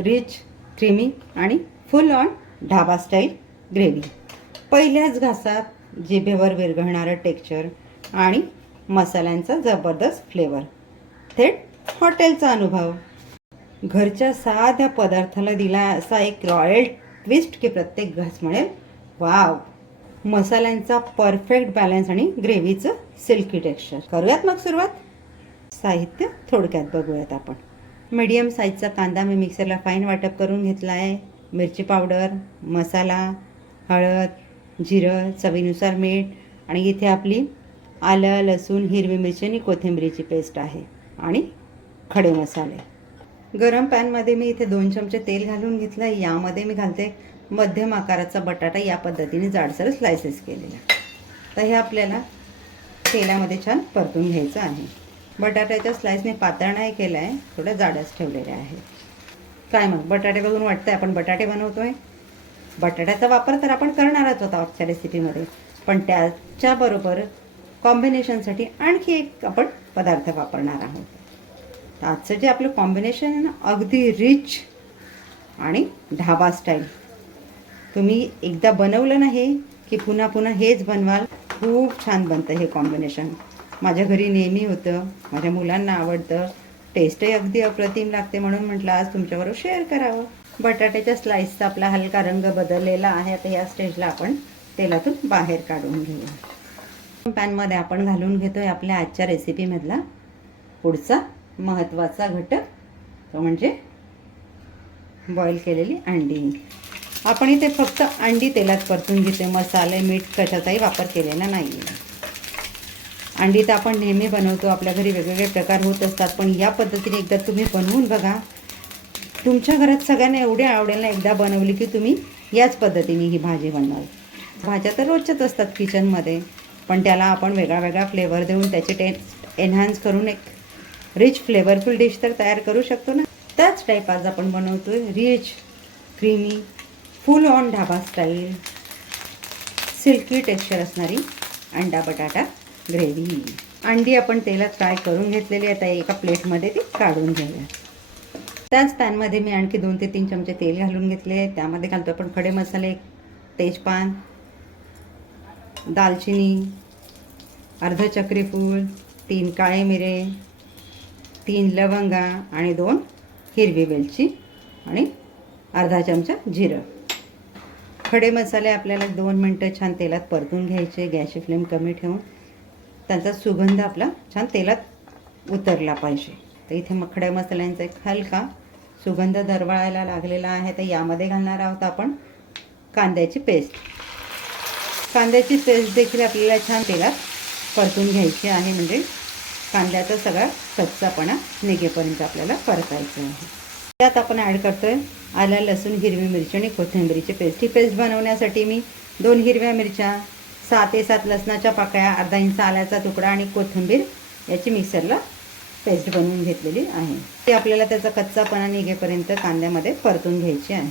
Rich, creamy आणि फुल on dhaba style gravy. पहिल्याच घासात जिभेवर विरघळणारं texture आणि मसाल्यांचा जबरदस्त फ्लेवर. थेट हॉटेलचा अनुभव. घरच्या साध्या पदार्थाला दिला असा एक रॉयल ट्विस्ट की प्रत्येक घास म्हणेल वाव. मसाल्यांचा परफेक्ट बॅलन्स आणि ग्रेव्हीचं सिल्की टेक्स्चर. करूयात मग सुरुवात. साहित्य थोडक्यात बघूयात आपण. मीडियम साईजचा कांदा मी मिक्सरला फाईन वाटप करून घेतला आहे. मिरची पावडर, मसाला, हळद, जिरं, चवीनुसार मीठ आणि इथे आपली आलं, लसूण, हिरवी मिरची आणि कोथिंबीरीची पेस्ट आहे आणि खडे मसाले. गरम पॅनमध्ये मी इथे 2 चमचे तेल घालून घेतलं आहे. यामध्ये मी घालते मध्यम आकाराचा बटाटा, या पद्धतीने जाडसर स्लायसेस केलेला. तर हे आपल्याला तेलामध्ये छान परतून घ्यायचं आहे. बटाट्याच्या स्लाइसने पातळ नाही केला आहे, थोडं जाडच ठेवलेले आहे. काय मग बटाटे बघून वाटतंय आपण बटाटे बनवतोय. बटाट्याचा वापर तर आपण करणारच होता आजच्या रेसिपीमध्ये, पण त्याच्याबरोबर कॉम्बिनेशनसाठी आणखी एक आपण पदार्थ वापरणार आहोत. आजचं जे आपलं कॉम्बिनेशन आहे ना, अगदी रिच आणि ढाबा स्टाईल. तुम्ही एकदा बनवलं नाही की पुन्हा पुन्हा हेच बनवाल. खूप छान बनतं हे कॉम्बिनेशन. माझ्या घरी नेहमी होतं, माझ्या मुलांना आवडतं, टेस्टही अगदी अप्रतिम लागते, म्हणून म्हटलं आज तुमच्याबरोबर शेअर करावं. बटाट्याच्या स्लाइसचा आपला हलका रंग बदललेला आहे. आता या स्टेजला आपण तेलातून बाहेर काढून घेऊया. पॅनमध्ये आपण घालून घेतोय आपल्या आजच्या रेसिपीमधला पुढचा महत्त्वाचा घटक, तो म्हणजे बॉईल केलेली अंडी. आपण इथे फक्त अंडी तेलात परतून घेते. मसाले, मीठ कशाचाही वापर केलेला नाही आहे. अंडी तर आपण नेहमी बनवतो, आपल्या घरी वेगवेगळे प्रकार होत असतात, पण या पद्धतीने एकदा तुम्ही बनवून बघा. तुमच्या घरात सगळ्यांना एवढे आवडेल ना, एकदा बनवली की तुम्ही याच पद्धतीने ही भाजी बनवाल. भाज्या तर रोजच्याच असतात किचनमध्ये, पण त्याला आपण वेगळा वेगळा फ्लेवर देऊन त्याचे टेस्ट एनहान्स करून एक रिच फ्लेवरफुल डिश तर तयार करू शकतो ना. त्याच टाईप आज आपण बनवतोय rich, creamy, full on dhaba style, silky texture असणारी अंडा बटाटा ग्रेव्ही. अंडी आपण तेलात फ्राय करून घेतलेली आहे. आता एका प्लेटमध्ये ती काढून घेऊया. त्याच पॅनमध्ये मी आणखी 2 ते 3 चमचे तेल घालून घेतले. त्यामध्ये घालतो आपण खडे मसाले, तेजपान, दालचिनी, अर्ध चक्री फूल, 3 काळे मिरे, 3 लवंगा आणि 2 हिरवी वेलची आणि अर्धा चमचा जिरं. खडे मसाले आपल्याला 2 मिनटं छान तेलात परतून घ्यायचे. गॅसची फ्लेम कमी ठेवून त्यांचा सुगंध आपला छान तेलात उतरला पाहिजे. तर इथे मग खड्या मसाल्यांचा एक हलका सुगंध दरवळायला लागलेला आहे. तर यामध्ये घालणार आहोत आपण कांद्याची पेस्ट. कांद्याची पेस्ट देखील आपल्याला छान तेलात परतून घ्यायची आहे, म्हणजे कांद्याचा सगळा कच्चापणा निघेपर्यंत आपल्याला परतायचं आहे. त्यात आपण ॲड करतोय आलं, लसूण, हिरवी मिरची आणि कोथिंबीरीची पेस्ट. ही पेस्ट बनवण्यासाठी मी 2 हिरव्या मिरच्या, 6 ते 7 लसणाच्या पाकळ्या, अर्धा इंच आल्याचा तुकडा आणि कोथिंबीर याची मिक्सरला पेस्ट बनवून घेतलेली आहे. ती आपल्याला त्याचा कच्चापणा निघेपर्यंत कांद्यामध्ये परतून घ्यायची आहे.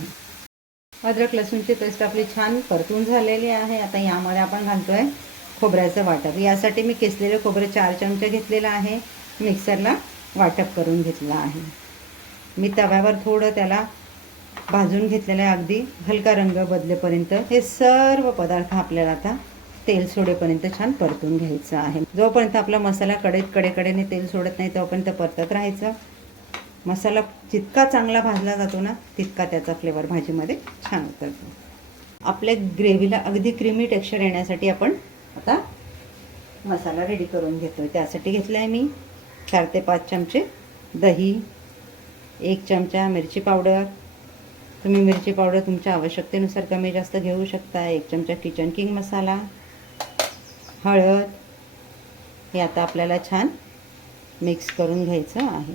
अद्रक लसूणची पेस्ट आपली छान परतून झालेली आहे. आता यामध्ये आपण घालतोय खोबऱ्याचं वाटप. यासाठी मी किसलेलं खोबरं 4 चमचे घेतलेलं आहे. मिक्सरला वाटप करून घेतलं आहे. मी तव्यावर थोडं त्याला भाजून घेतलेलं आहे, अगदी हलका रंग बदलेपर्यंत. हे सर्व पदार्थ आपल्याला आता तेल सोडेपर्यंत छान परतून घ्यायचं आहे. जोपर्यंत आपला मसाला कडेने तेल सोडत नाही तोपर्यंत परतत राहायचं. मसाला जितका चांगला भाजला जातो ना, तितका त्याचा फ्लेवर भाजीमध्ये छान उतरतो. आपल्या ग्रेव्हीला अगदी क्रीमी टेक्स्चर येण्यासाठी आपण आता मसाला रेडी करून घेतोय. त्यासाठी घेतला आहे मी 4 ते 5 चमचे दही, 1 चमचा मिरची पावडर. तुम्ही मिरची पावडर तुमच्या आवश्यकतेनुसार कमी जास्त घेऊ शकता. 1 चमचा किचन किंग मसाला, हळद. हे आता आपल्याला छान मिक्स करून घ्यायचं आहे.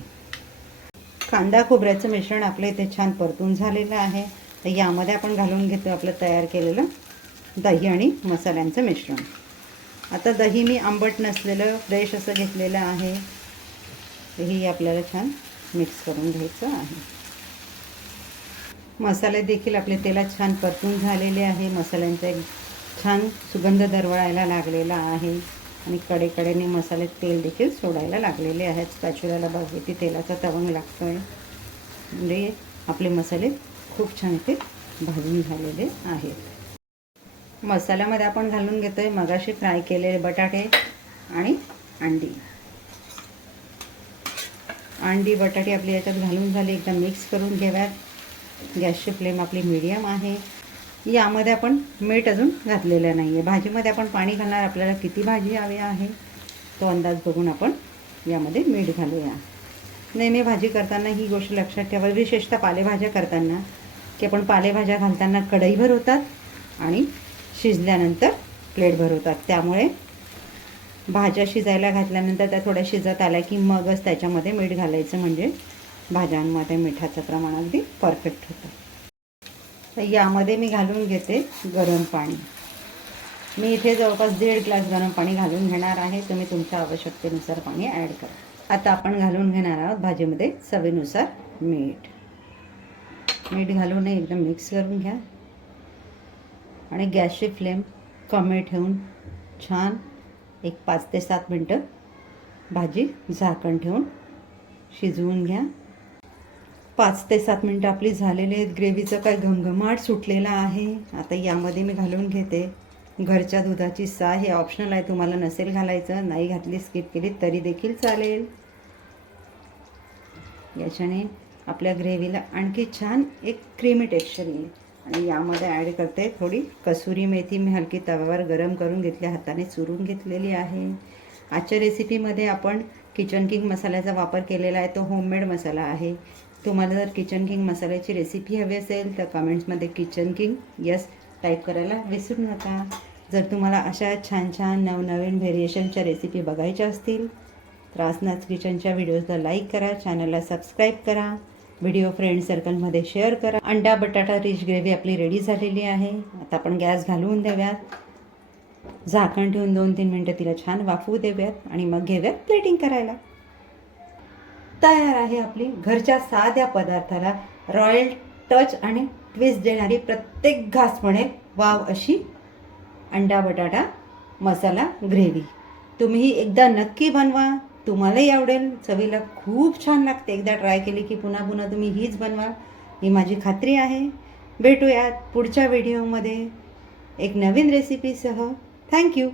कांदा खोबऱ्याचं मिश्रण आपलं इथे छान परतून झालेलं आहे. तर यामध्ये आपण घालून घेतो आपलं तयार केलेलं दही आणि मसाल्यांचं मिश्रण. आता दही मी आंबट नसलेलं फ्रेश असं घेतलेलं आहे. हे आपल्याला छान मिक्स करून घ्यायचं आहे. मसाले देखील आपले तेलात छान परतून झालेले आहे. मसाल्यांचा एक छान सुगंध दरवळायला लागलेला आहे आणि कडेकडेने मसाले तेल देखील सोडायला लागलेले आहेत. स्पॅच्युलाला बघ किती तेलाचा तवंग लागतोय, म्हणजे आपले मसाले खूप छान इथे भाजून झालेले आहेत. मसाल्यामध्ये आपण घालून घेतोय मगाशी फ्राय केलेले बटाटे आणि अंडी बटाटे आपली याच्यात घालून झाले. एकदम मिक्स करून घेऊयात. गॅसची फ्लेम आपली मीडियम आहे. यामध्ये आपण मीठ अजून घातलेलं नाही आहे. भाजीमध्ये आपण पाणी घालणार. आपल्याला किती भाजी हवी आहे तो अंदाज बघून आपण यामध्ये मीठ घालूया. नेहमी भाजी करताना ही गोष्ट लक्षात ठेवा, विशेषतः पालेभाज्या करताना, की आपण पालेभाज्या घालताना कढईभर होतात आणि शिजल्यानंतर प्लेटभर होतात. त्यामुळे भाज्या शिजायला घातल्यानंतर त्या थोड्या शिजत आल्या की मगच त्याच्यामध्ये मीठ घालायचं, म्हणजे भाज्यांमध्ये मिठाचं प्रमाण अगदी परफेक्ट होतं. तर यामध्ये मी घालून घेते गरम पाणी. मी इथे जवळपास 1.5 ग्लास गरम पाणी घालून घेणार आहे. तुम्ही तुमच्या आवश्यकतेनुसार पाणी ॲड करा. आता आपण घालून घेणार आहोत भाजीमध्ये चवीनुसार मीठ. मीठ घालून एकदम मिक्स करून घ्या आणि गॅसची फ्लेम कमी ठेवून छान एक 5 ते 7 मिनटं भाजी झाकण ठेवून शिजवून घ्या. 5 ते 7 मिनटं आपली झालेली आहेत. ग्रेव्हीचं काय घमघमाट सुटलेला आहे. आता यामध्ये मी घालून घेते घरच्या दुधाची साय. हे ऑप्शनल आहे, तुम्हाला नसेल घालायचं, नाही घातली, स्किप केली तरी देखील चालेल. याच्याने आपल्या ग्रेव्हीला आणखी छान एक क्रीमी टेक्स्चर येईल. आणि यामध्ये ॲड करते थोडी कसुरी मेथी. मी हलकी तव्यावर गरम करून घेतली, हाताने चुरून घेतलेली आहे. आजच्या रेसिपीमध्ये आपण किचन किंग मसाल्याचा वापर केलेला आहे. तो होममेड मसाला आहे. तुम्हाला जर किचन किंग मसाल्याची रेसिपी हवी असेल तर कमेंट्समध्ये किचन किंग यस टाईप करायला विसरू नका. जर तुम्हाला अशा छान छान नवनवीन व्हेरिएशनच्या रेसिपी बघायच्या असतील तर आसनाज किचनच्या व्हिडिओजला लाईक करा, चॅनलला सबस्क्राईब करा, व्हिडिओ फ्रेंड सर्कलमध्ये शेअर करा. अंडा बटाटा रिच ग्रेव्ही आपली रेडी झालेली आहे. आता आपण गॅस घालवून देऊयात. झाकण ठेवून 2-3 मिनटं तिला छान वाफवू देऊयात आणि मग घेऊयात प्लेटिंग करायला. तयार आहे आपली घरच्या साध्या पदार्थाला रॉयल टच आणि ट्विस्ट देणारी, प्रत्येक घास म्हणेल वाव अशी अंडा बटाटा मसाला ग्रेव्ही. तुम्हीही एकदा नक्की बनवा, तुम्हालाही आवडेल. चवीला खूप छान लागते. एकदा ट्राय केली की पुन्हा पुन्हा तुम्ही हीच बनवा, ही माझी खात्री आहे. भेटूयात पुढच्या व्हिडिओमध्ये एक नवीन रेसिपीसह. थँक्यू.